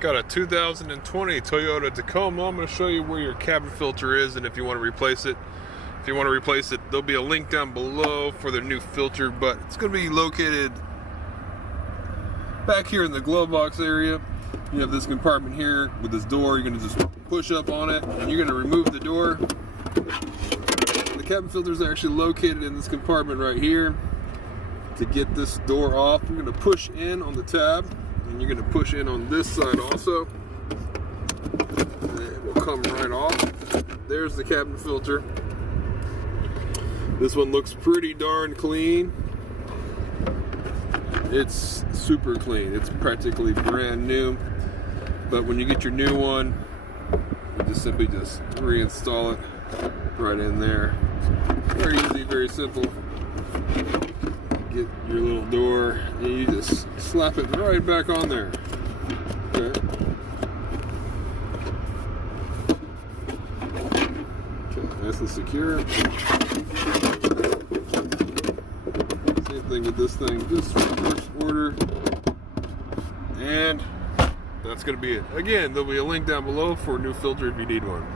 Got a 2020 Toyota Tacoma. I'm going to show you where your cabin filter is and if you want to replace it. If you want to replace it, there'll be a link down below for the new filter, but it's going to be located back here in the glove box area. You have this compartment here with this door. You're going to just push up on it and you're going to remove the door. The cabin filter is actually located in this compartment right here. To get this door off, you're going to push in on the tab. And you're going to push in on this side also. And it will come right off. There's the cabin filter. This one looks pretty darn clean. It's super clean. It's practically brand new. But when you get your new one, you just simply reinstall it right in there. Very easy, very simple. Get your little door and you just slap it right back on there. Okay. Okay, nice and secure. Same thing with this thing, just reverse order. And that's going to be it. Again, there'll be a link down below for a new filter if you need one.